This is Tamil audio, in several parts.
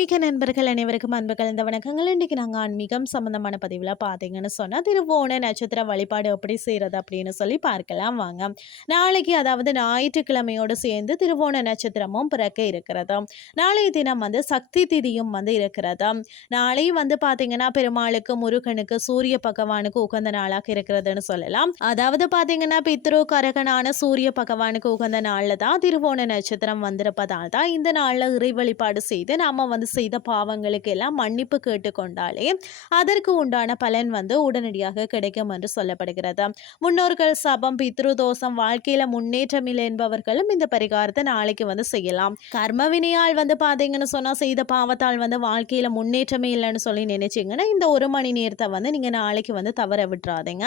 ஆன்மீக நண்பர்கள் அனைவருக்கும் அன்பு கலந்த வணக்கங்கள். இன்றைக்கி நாங்கள் ஆன்மீகம் சம்மந்தமான பதிவில் பார்த்தீங்கன்னு சொன்னால் திருவோண நட்சத்திர வழிபாடு எப்படி செய்கிறது அப்படின்னு சொல்லி பார்க்கலாம் வாங்க. நாளைக்கு அதாவது ஞாயிற்றுக்கிழமையோடு சேர்ந்து திருவோண நட்சத்திரமும் பிறக்க இருக்கிறது. நாளைய தினம் வந்து சக்தி திதியும் வந்து இருக்கிறது. நாளை வந்து பார்த்தீங்கன்னா பெருமாளுக்கு முருகனுக்கு சூரிய பகவானுக்கு உகந்த நாளாக இருக்கிறதுன்னு சொல்லலாம். அதாவது பார்த்தீங்கன்னா பித்ரு கரகனான சூரிய பகவானுக்கு உகந்த நாளில் தான் திருவோண நட்சத்திரம் வந்திருப்பதால் தான் இந்த நாளில் இறை வழிபாடு செய்து நாம் வந்து செய்த பாவங்களுக்கு எல்லாம் மன்னிப்பு கேட்டுக்கொண்டாலே அதற்கு உண்டான பலன் வந்து உடனடியாக கிடைக்கும் என்று சொல்லப்படுகிறது. முன்னோர்கள் சபம் பித்ரு தோஷம் வாழ்க்கையில முன்னேற்றம் இல்லை என்பவர்களும் இந்த பரிகாரத்தை நாளைக்கு வந்து செய்யலாம். கர்ம வினையால் வந்து பாத்தீங்கன்னு சொன்னா செய்த பாவத்தால் வந்து வாழ்க்கையில முன்னேற்றமே இல்லைன்னு சொல்லி நினைச்சீங்கன்னா இந்த ஒரு மணி நேரத்தை வந்து நீங்க நாளைக்கு வந்து தவற விட்டுறாதீங்க.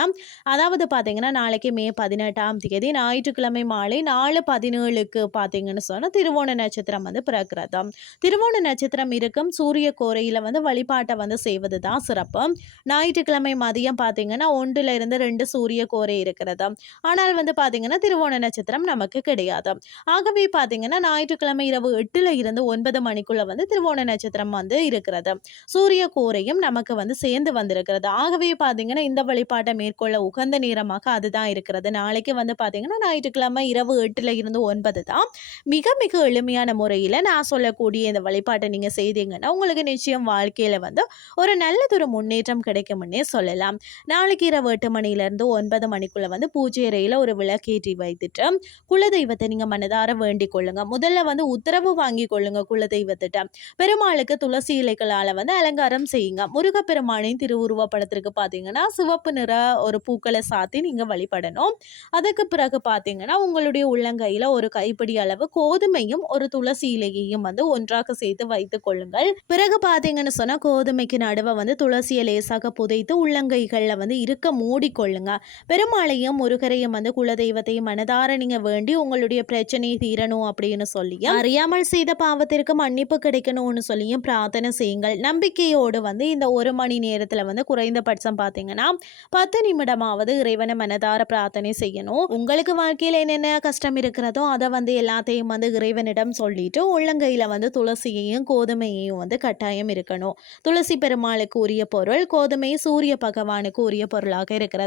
அதாவது பாத்தீங்கன்னா நாளைக்கு மே பதினெட்டாம் தேதி ஞாயிற்றுக்கிழமை மாலை நாலு பதினேழுக்கு பாத்தீங்கன்னு சொன்னா திருவோண நட்சத்திரம் வந்து பிறக்கிறது. திருவோண நட்சத்திரம் இருக்கும். சூரிய கோரையில் வந்து வழிபாட்டை வந்து செய்வது தான் சிறப்பு. ஞாயிற்றுக்கிழமை மதியம் பார்த்தீங்கன்னா ஒன்றுல இருந்து ரெண்டு சூரிய கோரை இருக்கிறது. ஆனால் வந்து பார்த்தீங்கன்னா திருவோண நட்சத்திரம் நமக்கு கிடையாது. ஆகவே பார்த்தீங்கன்னா ஞாயிற்றுக்கிழமை இரவு எட்டுல இருந்து ஒன்பது மணிக்குள்ள வந்து திருவோண நட்சத்திரம் வந்து இருக்கிறது. சூரிய கோரையும் நமக்கு வந்து சேர்ந்து வந்திருக்கிறது. ஆகவே பார்த்தீங்கன்னா இந்த வழிபாட்டை மேற்கொள்ள உகந்த நேரமாக அதுதான் இருக்கிறது. நாளைக்கு வந்து பார்த்தீங்கன்னா ஞாயிற்றுக்கிழமை இரவு எட்டுல இருந்து ஒன்பது தான் மிக மிக எளிமையான முறையில் நான் சொல்லக்கூடிய இந்த வழிபாட்டை நீங்கள் செய்தீங்கன்னா உங்களுக்கு நிச்சயம் வாழ்க்கையில் வந்து ஒரு நல்லதொரு முன்னேற்றம் கிடைக்கும்னே சொல்லலாம். நாளைக்கு இரவு எட்டு மணிலேருந்து ஒன்பது மணிக்குள்ளே வந்து பூஜை அறையில் ஒரு விளக்கேற்றி வைத்துட்டு குலதெய்வத்தை நீங்கள் மனதார வேண்டிக் கொள்ளுங்க. முதல்ல வந்து உத்தரவு வாங்கி கொள்ளுங்க குலதெய்வத்திட்ட. பெருமாளுக்கு துளசி இலைகளால் வந்து அலங்காரம் செய்யுங்க. முருகப்பெருமானின் திருவுருவ படத்திற்கு பார்த்தீங்கன்னா சிவப்பு நிற ஒரு பூக்களை சாத்தி நீங்கள் வழிபடணும். அதுக்கு பிறகு பார்த்தீங்கன்னா உங்களுடைய உள்ளங்கையில் ஒரு கைப்பிடி அளவு கோதுமையும் ஒரு துளசி இலையையும் வந்து ஒன்றாக சேர்த்து வைத்துக் கொள்ளுங்கள். பிறகு பார்த்தீங்கன்னு சொன்னால் கோதுமைக்கு நடுவை வந்து துளசியை லேசாக புதைத்து உள்ளங்கைகளில் வந்து இருக்க மூடிக்கொள்ளுங்க. பெருமாளையும் முருகரையும் வந்து குலதெய்வத்தையும் மனதார நீங்க வேண்டி உங்களுடைய பிரச்சனையை தீரணும் அப்படின்னு சொல்லி அறியாமல் செய்த பாவத்திற்கு மன்னிப்பு கிடைக்கணும்னு சொல்லியும் பிரார்த்தனை செய்யுங்கள். நம்பிக்கையோடு வந்து இந்த ஒரு மணி நேரத்தில் வந்து குறைந்தபட்சம் பார்த்தீங்கன்னா பத்து நிமிடமாவது இறைவனை மனதார பிரார்த்தனை செய்யணும். உங்களுக்கு வாழ்க்கையில் என்னென்ன கஷ்டம் இருக்கிறதோ அதை வந்து எல்லாத்தையும் வந்து இறைவனிடம் சொல்லிட்டு உள்ளங்கையில் வந்து துளசியையும் கோதுமை கோதுமையையும் வந்து கட்டாயம் இருக்கணும். துளசி பெருமாளுக்கு உரிய பொருள் கோதுமை சூரிய பகவானுக்கு உரிய பொருளாக இருக்கிறது?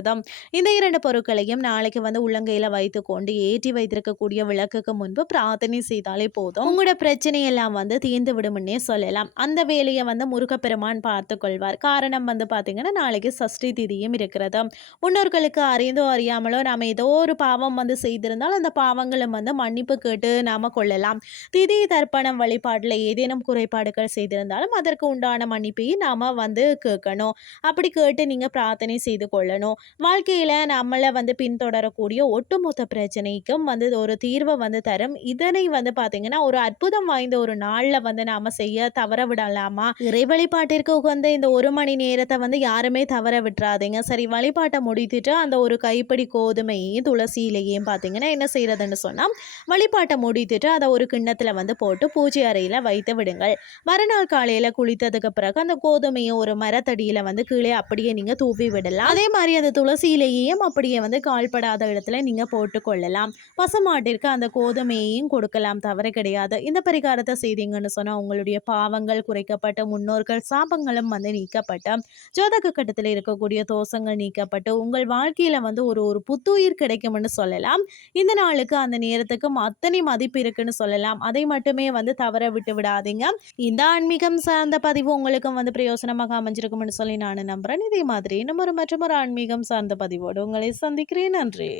இந்த இரண்டு பொருட்களையும் நாளைக்கு வந்து உள்ளங்கையில் வைத்து கொண்டு ஏற்றி வைத்திருக்கக்கூடிய விளக்குக்கு முன்பு பிரார்த்தனை செய்தாலே போதும். உங்களோட பிரச்சனை எல்லாம் வந்து தீர்ந்து விடும்னே சொல்லலாம். அந்த வேலையை வந்து முருகப்பெருமான் பார்த்து கொள்வார். காரணம் வந்து பார்த்தீங்கன்னா நாளைக்கு சஷ்டி திதியும் இருக்கிறது. முன்னோர்களுக்கு அறிந்தோ அறியாமலோ நாம் ஏதோ ஒரு பாவம் வந்து செய்திருந்தால் அந்த பாவங்களும் வந்து மன்னிப்பு கேட்டு நாம கொள்ளலாம். திதி தர்ப்பணம் வழிபாட்டில் ஏதேனும் குறைபாடு குறைபாடுகள் செய்திருந்தாலும் அதற்கு உண்டான மன்னிப்பையும் நாம் வந்து கேட்கணும். அப்படி கேட்டு நீங்கள் பிரார்த்தனை செய்து கொள்ளணும். வாழ்க்கையில் நம்மளை வந்து பின்தொடரக்கூடிய ஒட்டுமொத்த பிரச்சனைக்கும் வந்து ஒரு தீர்வை வந்து தரும். இதனை வந்து பார்த்தீங்கன்னா ஒரு அற்புதம் வாய்ந்த ஒரு நாளில் வந்து நாம் செய்ய தவற விடலாமா? இறை வழிபாட்டிற்கு உகந்த இந்த ஒரு மணி நேரத்தை வந்து யாருமே தவற விட்டுறாதீங்க சரி வழிபாட்டை முடித்துட்டு அந்த ஒரு கைப்பிடி கோதுமையும் துளசியிலையும் பார்த்தீங்கன்னா என்ன செய்யறதுன்னு சொன்னால் வழிபாட்டை முடித்துட்டு அதை ஒரு கிண்ணத்தில் வந்து போட்டு பூஜை அறையில் வைத்து விடுங்கள். மறுநாள் காலையில் குளித்ததுக்கு பிறகு அந்த கோதுமையை ஒரு மரத்தடியில் வந்து கீழே அப்படியே நீங்கள் தூவி விடலாம். அதே மாதிரி அந்த துளசியிலேயும் அப்படியே வந்து கால்படாத இடத்துல நீங்கள் போட்டுக்கொள்ளலாம் பசுமாட்டிற்கு அந்த கோதுமையையும் கொடுக்கலாம் தவறு கிடையாது. இந்த பரிகாரத்தை செய்தீங்கன்னு சொன்னால் உங்களுடைய பாவங்கள் குறைக்கப்பட்டு முன்னோர்கள் சாபங்களும் வந்து நீக்கப்பட்டு ஜோதக கட்டத்தில் இருக்கக்கூடிய தோஷங்கள் நீக்கப்பட்டு உங்கள் வாழ்க்கையில் வந்து ஒரு ஒரு புத்துயிர் கிடைக்கும்னு சொல்லலாம். இந்த நாளுக்கு அந்த நேரத்துக்கும் அத்தனை மதிப்பு இருக்குன்னு சொல்லலாம். அதை மட்டுமே வந்து தவற விட்டு விடாதீங்க. இந்த ஆன்மீகம் சார்ந்த பதிவு உங்களுக்கும் வந்து பிரயோசனமாக அமைஞ்சிருக்கும்னு சொல்லி நான் நம்புறேன். இதே மாதிரி நம்ம ஒரு மற்றும் ஒரு ஆன்மீகம் சார்ந்த பதிவோடு உங்களை சந்திக்கிறேன். நன்றி.